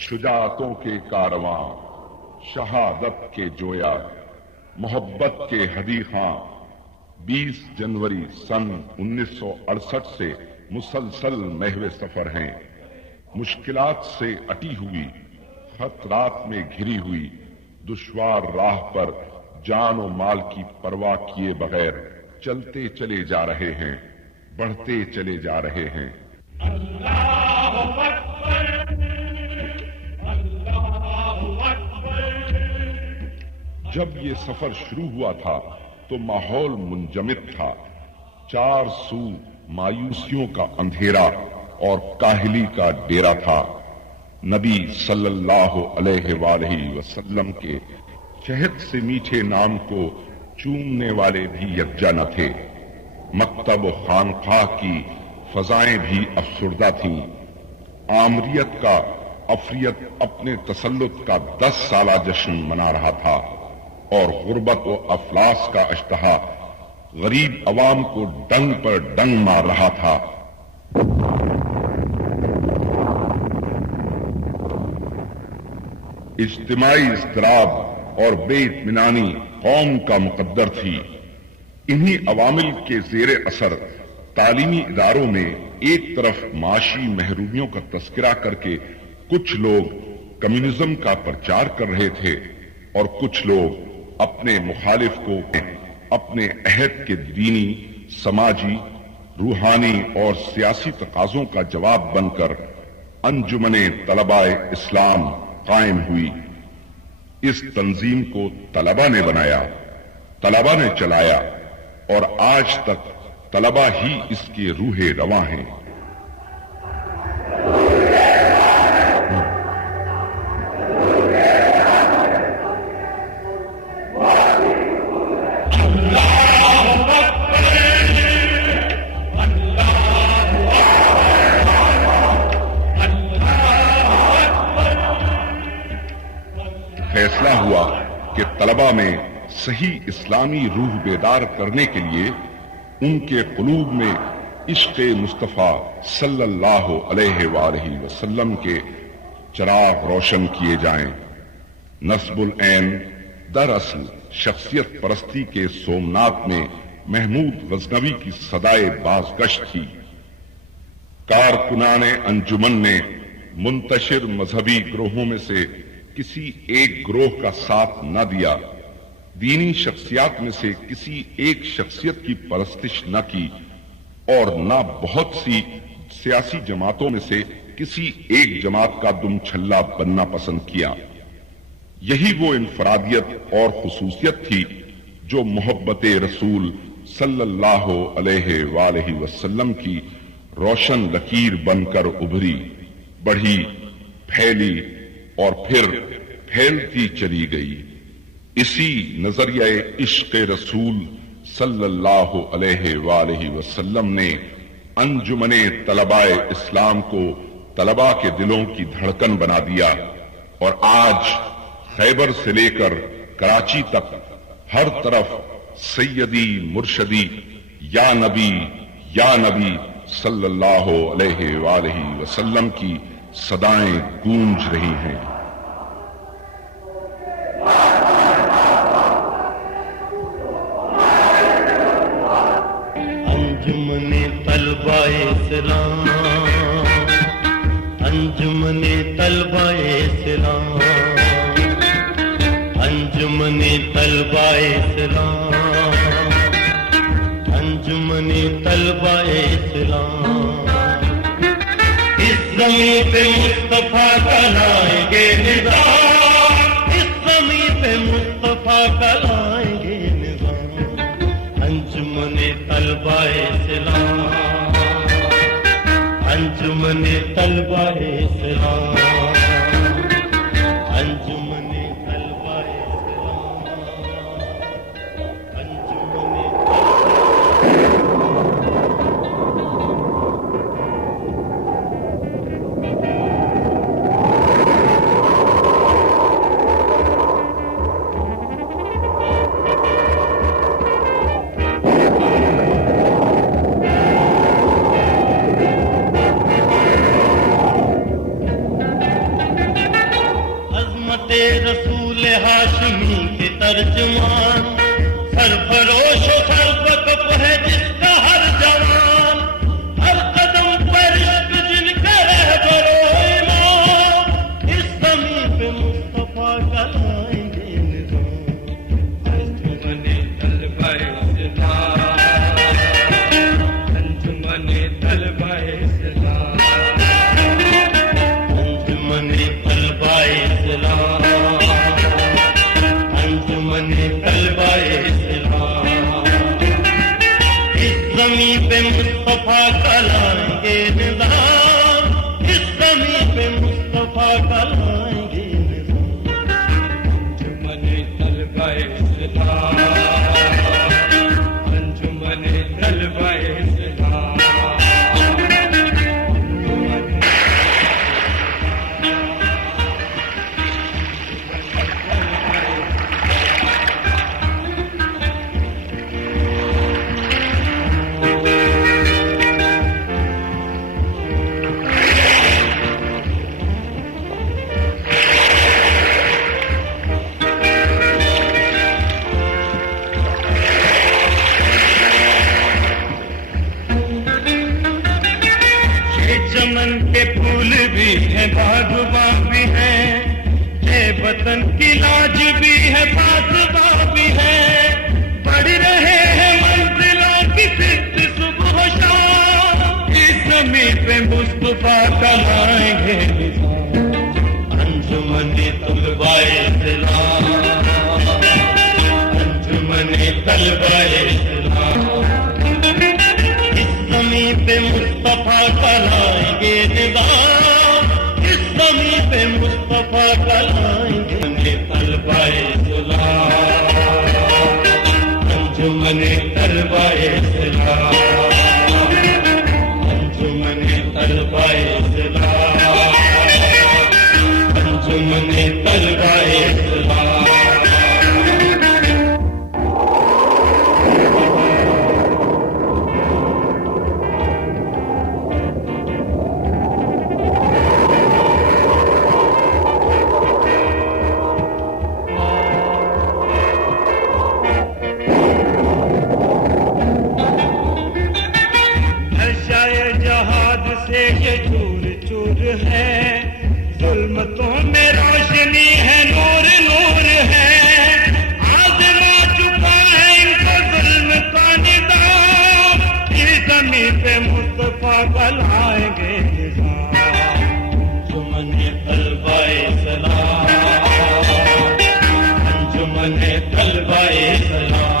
شجاعتوں کے کارواں، شہادت کے جویا، محبت کے حدیقاں 20 جنوری سن 1968 سے مسلسل محو سفر ہیں۔ مشکلات سے اٹی ہوئی، خطرات میں گھری ہوئی، دشوار راہ پر جان و مال کی پرواہ کیے بغیر چلتے چلے جا رہے ہیں، بڑھتے چلے جا رہے ہیں۔ اللہ اکبر، اللہ اکبر۔ جب یہ سفر شروع ہوا تھا تو ماحول منجمد تھا، چار سو مایوسیوں کا اندھیرا اور کاہلی کا ڈیرا تھا۔ نبی صلی اللہ علیہ وآلہ وسلم کے شہد سے میٹھے نام کو چومنے والے بھی یکجا نہ تھے۔ مکتب و خانقاہ کی فضائیں بھی افسردہ تھیں۔ آمریت کا افریت اپنے تسلط کا 10 سالہ جشن منا رہا تھا اور غربت و افلاس کا اشتہا غریب عوام کو ڈنگ پر ڈنگ مار رہا تھا۔ اجتماعی اضطراب اور بے اطمینانی قوم کا مقدر تھی۔ انہی عوامل کے زیر اثر تعلیمی اداروں میں ایک طرف معاشی محرومیوں کا تذکرہ کر کے کچھ لوگ کمیونزم کا پرچار کر رہے تھے اور کچھ لوگ اپنے مخالف کو اپنے عہد کے دینی، سماجی، روحانی اور سیاسی تقاضوں کا جواب بن کر انجمن طلباء اسلام قائم ہوئی۔ اس تنظیم کو طلباء نے بنایا، طلباء نے چلایا اور آج تک طلباء ہی اس کے روح رواں ہیں۔ فیصلہ ہوا کہ طلباء میں صحیح اسلامی روح بیدار کرنے کے لیے ان کے قلوب میں عشق مصطفیٰ صلی اللہ علیہ وآلہ وسلم کے چراغ روشن کیے جائیں۔ نصب العین دراصل شخصیت پرستی کے سومنات میں محمود غزنوی کی صدائے بازگشت تھی۔ کارکنان انجمن نے منتشر مذہبی گروہوں میں سے کسی ایک گروہ کا ساتھ نہ دیا، دینی شخصیات میں سے کسی ایک شخصیت کی پرستش نہ کی اور نہ بہت سی سیاسی جماعتوں میں سے کسی ایک جماعت کا دم چھلا بننا پسند کیا۔ یہی وہ انفرادیت اور خصوصیت تھی جو محبت رسول صلی اللہ علیہ وآلہ وسلم کی روشن لکیر بن کر ابھری، بڑھی، پھیلی اور پھر پھیلتی چلی گئی۔ اسی نظریہ عشق رسول صلی اللہ علیہ وآلہ وسلم نے انجمن طلباء اسلام کو طلباء کے دلوں کی دھڑکن بنا دیا اور آج خیبر سے لے کر کراچی تک ہر طرف سیدی مرشدی یا نبی صلی اللہ علیہ وآلہ وسلم کی صدائیں گونج رہی ہیں۔ انجمن طلباء اسلام، انجمن طلباء اسلام، انجمن طلباء اسلام، انجمن طلباء اسلام۔ اس زمین پہ مصطفیٰ کا لائیں گے نظام، اس زمین پہ مصطفیٰ کا لائیں گے نظام۔ انجمن طلباء اسلام، انجمن طلباء اسلام، انجمن طلباء اسلام، انجمن ترجمان سرفروش و سربکف ہے جس کا ہر جوان ہر قدم پر عشق جن کا رہبر و امام اس زمین پہ مصطفیٰ کا لائیں گے نظام انجمن طلبہ اسلام انجمن طلبہ اسلام انجمن طلبہ اسلام انجمن طلبہ اسلام اس زمین پہ مصطفیٰ کا لائیں گے نظام اس زمین پہ مصطفیٰ کا لائیں گے نظام انجمن طلبہ اسلام انجمن طلبہ اسلام چمن کے پھول بھی ہیں باغباں بھی ہیں یہ وطن کی لاج بھی ہے باسباں بھی ہے بڑھ رہے ہیں منزلوں کی فکر صبح و شام اس زمین پہ مصطفیٰ کا لائیں گے نظام انجمن طلبہ اسلام انجمن طلبہ اسلام اس زمین پہ مصطفیٰ کا لائیں گے نظام اس زمین پہ مصطفیٰ کا لائیں گے طلبہ اسلام انجمن طلبہ اسلام انجمن طلبہ اسلام انجمن طلبہ اسلام یہ چور چور ہے ظلمتوں میں روشنی ہے نور نور ہے آزما چکا ہے ان کو ظلم کا نظام اس زمین پہ مصطفیٰ کا لائیں گے نظام انجمن طلبہ اسلام انجمن طلبہ اسلام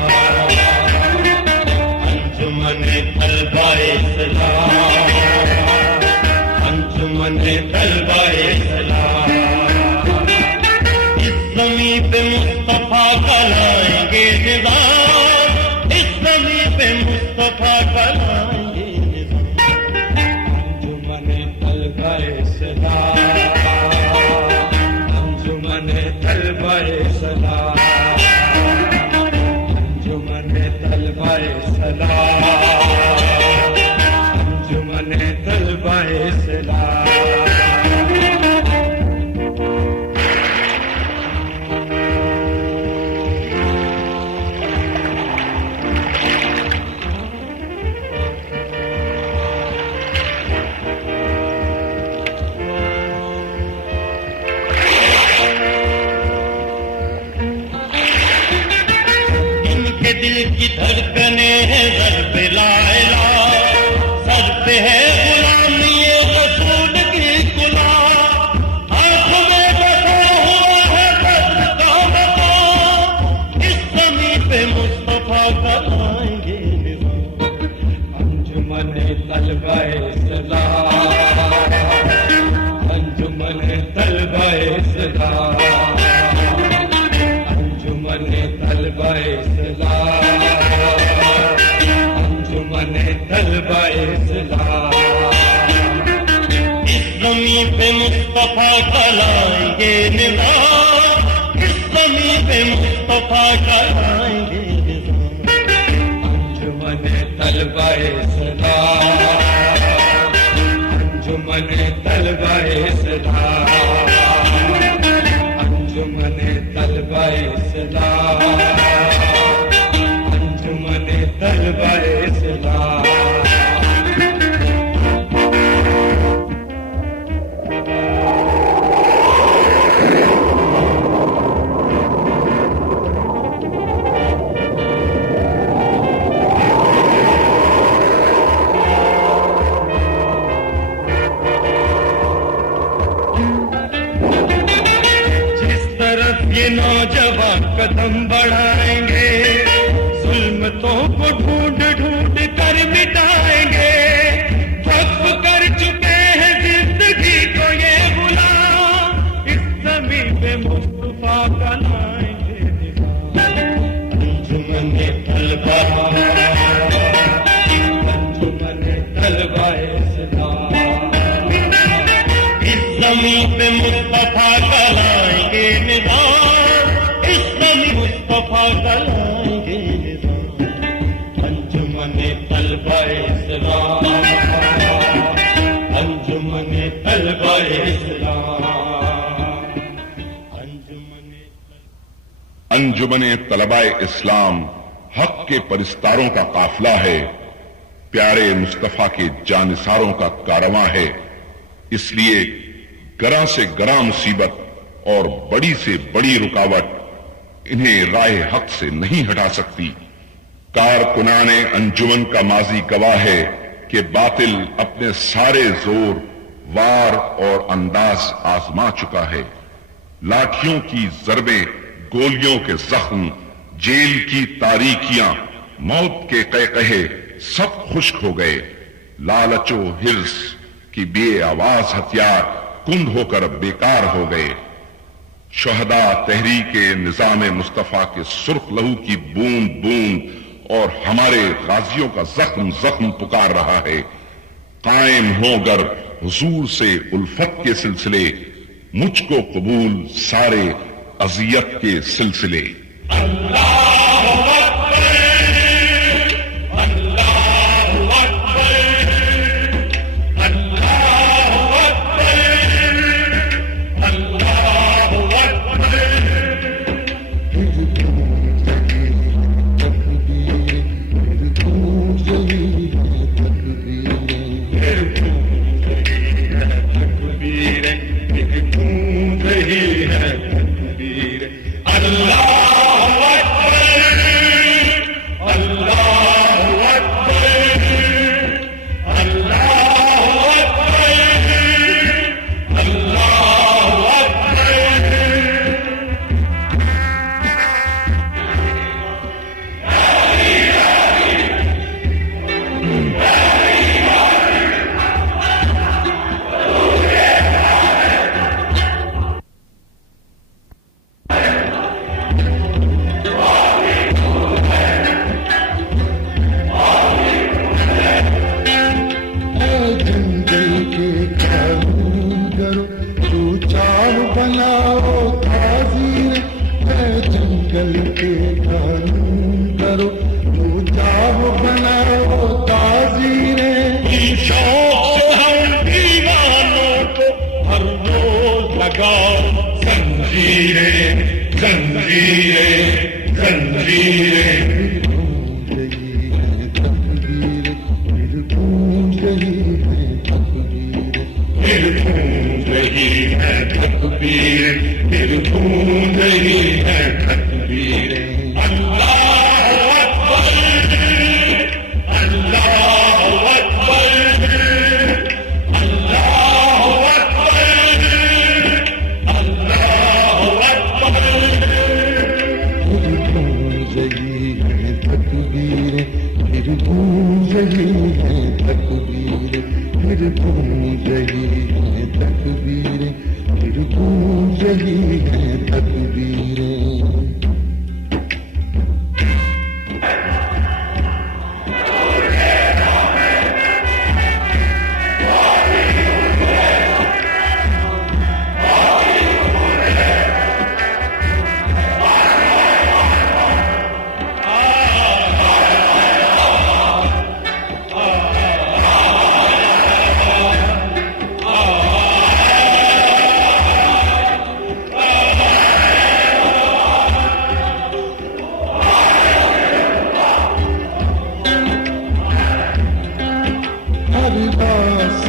انجمن طلبہ اسلام انجمن طلبہ اسلام اس زمین پہ مصطفیٰ کا لائیں گے نظام اس زمین پہ مصطفیٰ کا لائیں گے نظام انجمن طلبہ اسلام انجمن طلبہ اسلام انجمن طلبہ اسلام انجمن طلبہ اسلام ان کے دل کی دھڑکنیں ہیں ضرب لا الہ سر پہ ہے غلامی رسول کی غلام آنکھوں میں بسا ہوا ہے قدر کا مقام اس زمین پہ مصطفیٰ کا لائیں گے نظام انجمن طلبہ اسلام انجمن طلبہ اسلام انجمن طلبہ اسلام انجمن طلبہ اسلام اس زمین پہ مصطفیٰ کا لائیں گے نظام اس زمین پہ مصطفیٰ کا لائیں گے نظام انجمن طلبہ اسلام انجمن طلبہ اسلام انجمن طلبہ اسلام یہ نوجوان قدم بڑھائیں گے، ظلمتوں کو ڈھونڈ ڈھونڈ کر مٹائیں گے، وقف کر چکے ہیں زندگی کو یہ غلام، اس زمین پہ مصطفیٰ کا لائیں گے انجمن طلبہ، انجمن طلبہ اسلام، اس زمین پہ مصطفیٰ کا لائیں گے نظام، اس زمین مصطفیٰ کا لائیں گے نظام، انجمن طلبہ اسلام، انجمن طلبہ اسلام، انجمن طلبہ اسلام حق کے پرستاروں کا قافلہ ہے، پیارے مصطفیٰ کے جانثاروں کا کارواں ہے، اس لیے گراں سے گراں مصیبت اور بڑی سے بڑی رکاوٹ انہیں راہ حق سے نہیں ہٹا سکتی۔ کارکنان انجمن کا ماضی گواہ ہے کہ باطل اپنے سارے زور، وار اور انداز آزما چکا ہے، لاٹھیوں کی ضربیں، گولیوں کے زخم، جیل کی تاریکیاں، موت کے قہقہے سب خشک ہو گئے، لالچ و حرص کی بے آواز ہتھیار کند ہو کر بیکار ہو گئے، شہداء تحریک نظام مصطفیٰ کے سرخ لہو کی بوند بوند اور ہمارے غازیوں کا زخم زخم پکار رہا ہے، قائم ہو کر حضور سے الفت کے سلسلے، مجھ کو قبول سارے اذیت کے سلسلے۔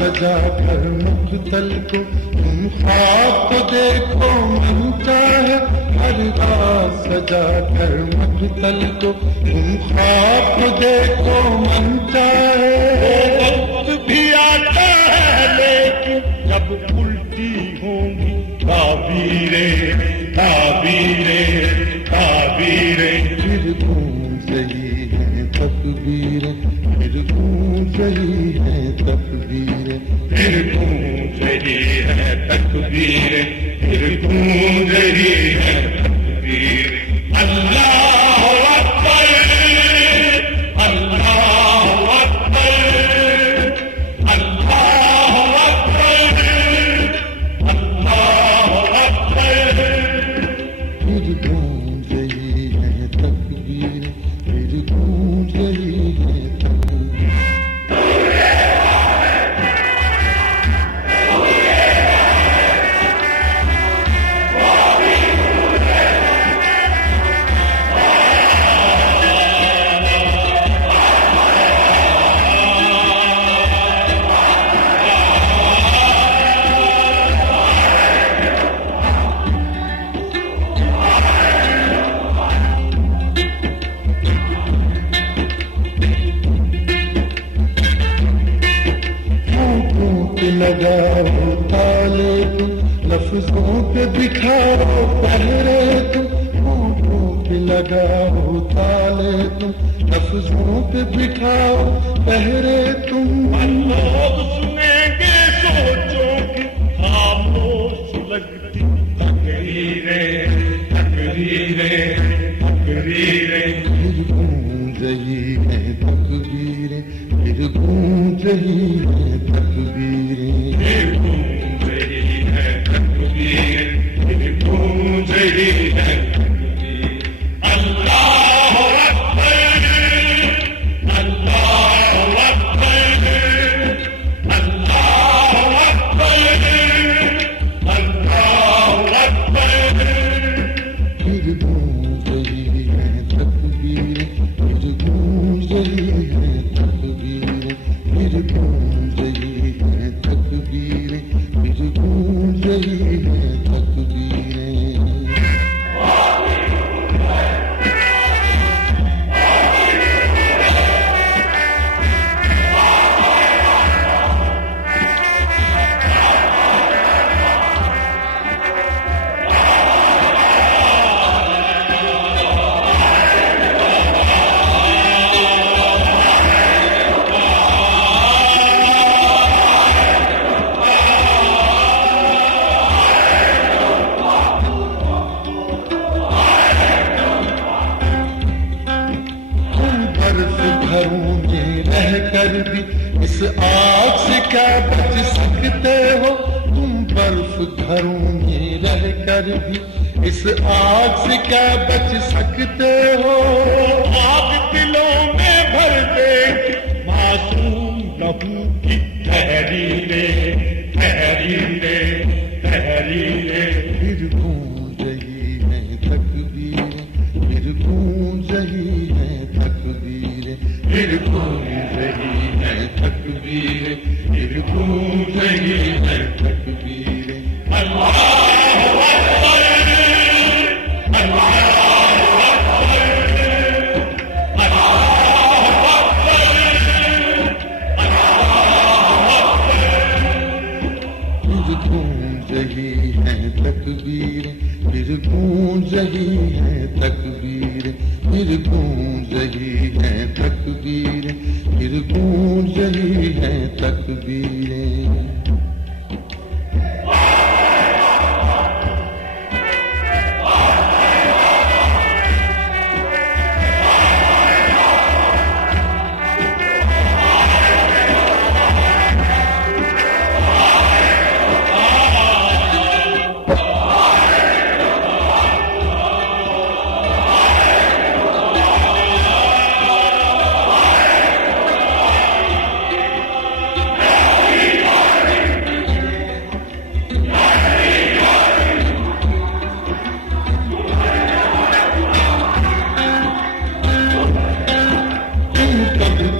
سجا کر مقتل کو تم خواب کو دیکھو من چاہے، ہر رات سجا کر مقتل کو تم خواب کو دیکھو من چاہے، وقت بھی آتا ہے لیکن جب الٹی ہوں گی تعبیریں تعبیریں رہی ہے تکبیریں، پھر گونج رہی ہے تکبیریں، پھر گونج رہی ہے تکبیریں۔ اللہ اکبر، اللہ اکبر، اللہ اکبر، اللہ اکبر۔ پھر گونج رہی ہے تکبیریں، پھر گونج رہی ہے تکبیریں۔ لگاؤ تالے تم، لفظوں پہ بکھاؤ پہرے تم، ہونٹوں پہ لگاؤ تالے تم، لفظوں پہ بکھاؤ پہرے تم۔ لوگ سنیں گے سوچوں کی خاموش لگتی تقریریں، تقریریں، تقریریں۔ پھر گونج رہی ہے تکبیریں، پھر گونج رہی ہے تکبیریں۔ پھر گونج رہی ہے تکبیریں، پھر گونج رہی ہے تکبیریں۔ اللہ اکبر، اللہ اکبر، اللہ اکبر، اللہ اکبر۔ پھر گونج رہی ہے تکبیریں، پھر گونج رہی ہے تکبیریں، پھر گونج رہی ہے تکبیریں، پھر گونج رہی ہے تکبیریں۔ گھروں میں رہ کر بھی اس آگ سے کیا بچ سکتے ہو تم، برف گھروں میں رہ کر بھی اس آگ سے کیا بچ سکتے ہو۔ آگ دلوں میں بھر دے معصوم لہو کی تحریریں، تحریریں، تحریریں۔ پھر گونج رہی ہے تکبیریں، پھر گونج رہی ہے تکبیریں، پھر گونج رہی ہے تکبیریں، پھر گونج رہی ہے تکبیریں۔ اللہ اکبر، اللہ اکبر، اللہ اکبر۔ پھر گونج رہی ہے تکبیریں، پھر گونج رہی ہے تکبیریں، پھر گونج رہی ہے تکبیریں، پھر گونج رہی ہے تکبیریں۔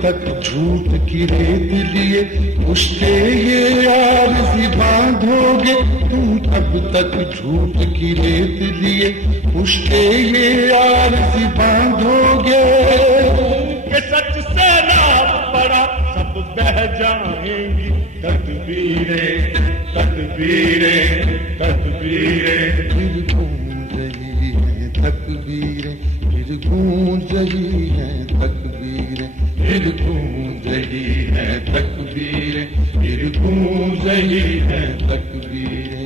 تک جھوٹ کی ریت لیے پشتے یہ عارضی باندھو گے، تم تب تک جھوٹ کی ریت لیے پشتے یہ عارضی باندھو گے۔ کہ سچ سے نام پڑا سب بہ جائیں گی تدبیریں، تدبیریں، تدبیریں۔ پھر گونج رہی ہے تکبیریں، پھر گونج رہی ہے تکبیریں، پھر گونج رہی رہی ہے تکبیریں، پھر گونج رہی ہے تکبیریں۔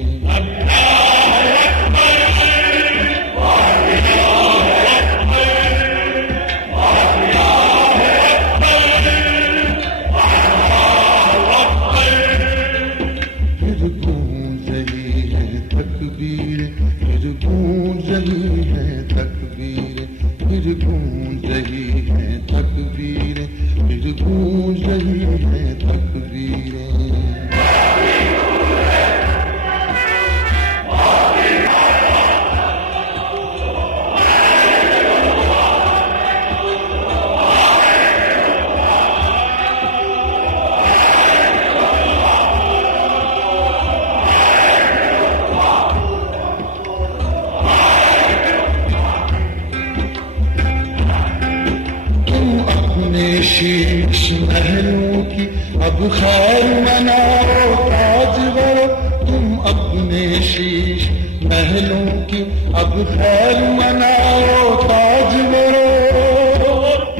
شیش محلوں کی اب خیر مناؤ تاجور، تم اپنے شیش محلوں کی اب خیر مناؤ تاجور۔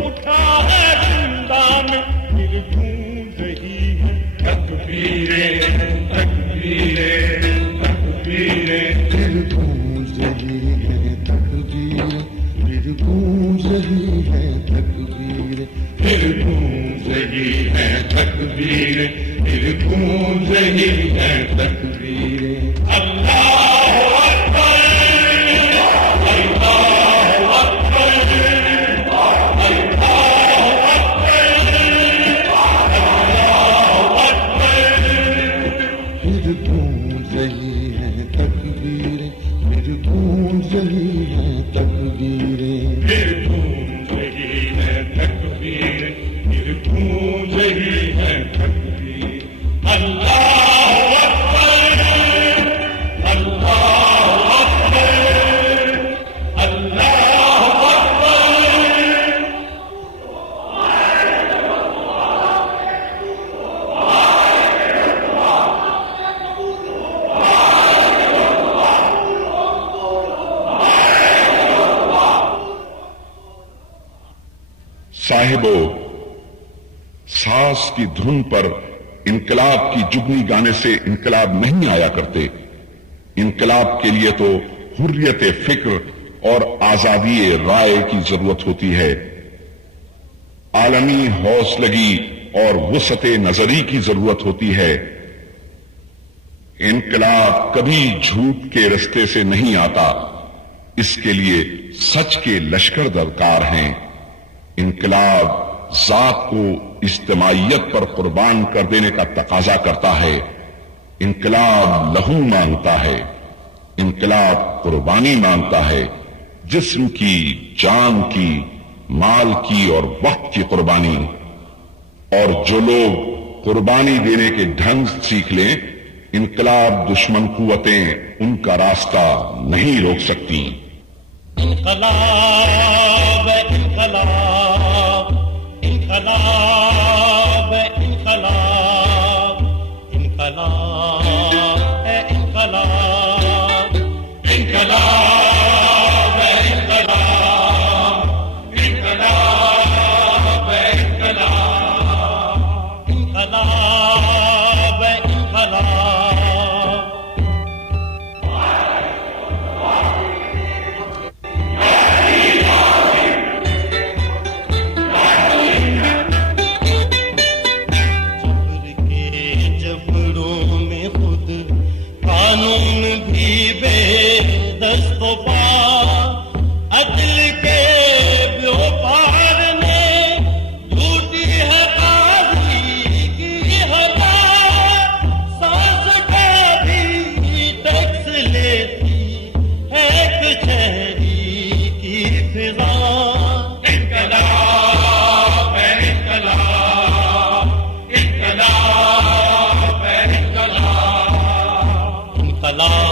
اٹھا ہے زندان پھر گونج رہی ہے تکبیریں، تکبیریں، تکبیریں، پھر گونج رہی ہے تکبیریں، پھر گونج رہی ہے تکبیریں، پھر گونج رہی ہے تکبیریں، پھر گونج رہی ہے تکبیریں۔ اللہ اکبر، اللہ اکبر، اللہ اکبر، پھر گونج رہی ہے تکبیریں، پھر گونج رہی ہے تکبیریں، پھر گونج رہی ہے تکبیریں، پھر گونج رہی ہے تکبیر۔ اللہ اکبر، اللہ اکبر، اللہ اکبر۔ صاحبو، ساز کی دھن پر انقلاب کی جگنی گانے سے انقلاب نہیں آیا کرتے۔ انقلاب کے لیے تو حریت فکر اور آزادی رائے کی ضرورت ہوتی ہے، عالمی حوصلگی اور وسعت نظری کی ضرورت ہوتی ہے۔ انقلاب کبھی جھوٹ کے رستے سے نہیں آتا، اس کے لیے سچ کے لشکر درکار ہیں۔ انقلاب ذات کو اجتماعیت پر قربان کر دینے کا تقاضا کرتا ہے۔ انقلاب لہو مانگتا ہے، انقلاب قربانی مانگتا ہے، جسم کی، جان کی، مال کی اور وقت کی قربانی۔ اور جو لوگ قربانی دینے کے ڈھنگ سیکھ لیں، انقلاب دشمن قوتیں ان کا راستہ نہیں روک سکتی۔ انقلاب، انقلاب، انقلاب، انقلاب، انقلاب ہے انقلاب، انقلاب ہے انقلاب، انقلاب ہے انقلاب، انقلاب ہے انقلاب۔ قانون بھی بے دست و پا، عدل کے بیوپار نے لوٹی ہے قاضی کی ہوا، سانس کا بھی ٹیکس لیتی ہے کچہری کی فضا۔ انقلاب ہے انقلاب، انقلاب ہے انقلاب، انقلاب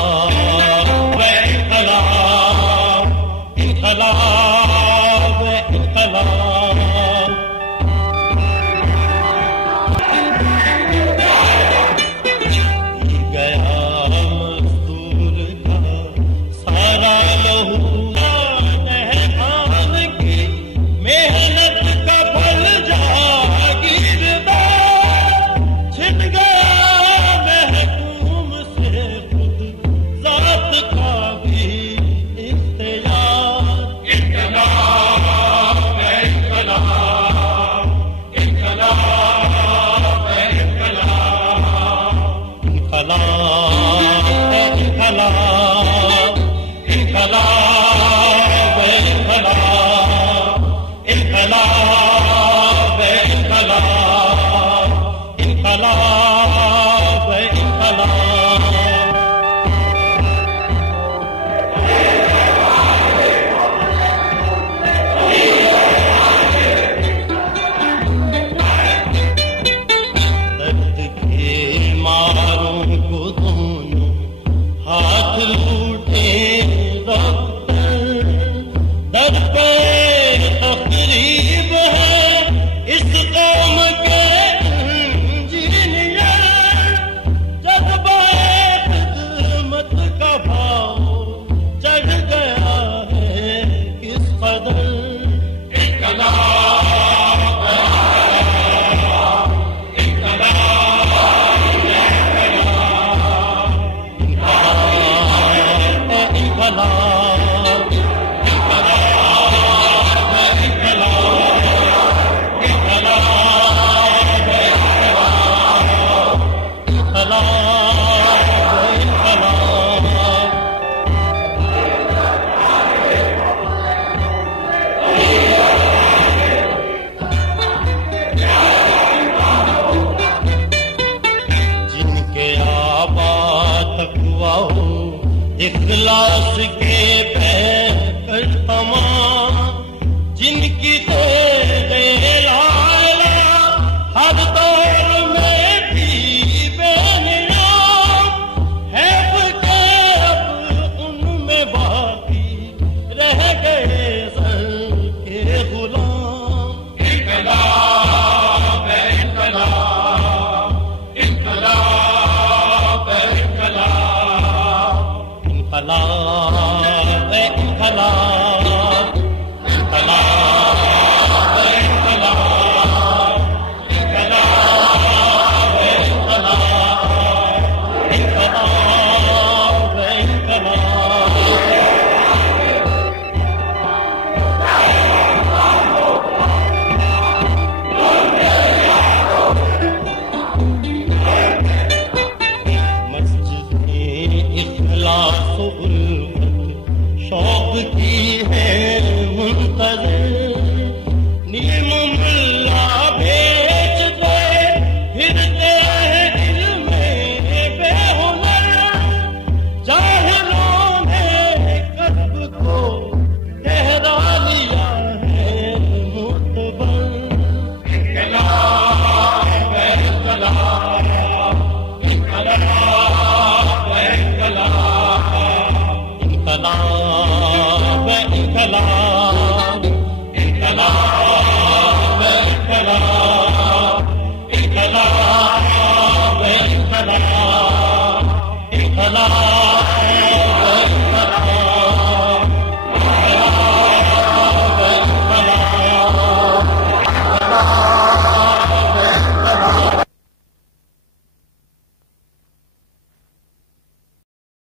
اخلاص کے پہلے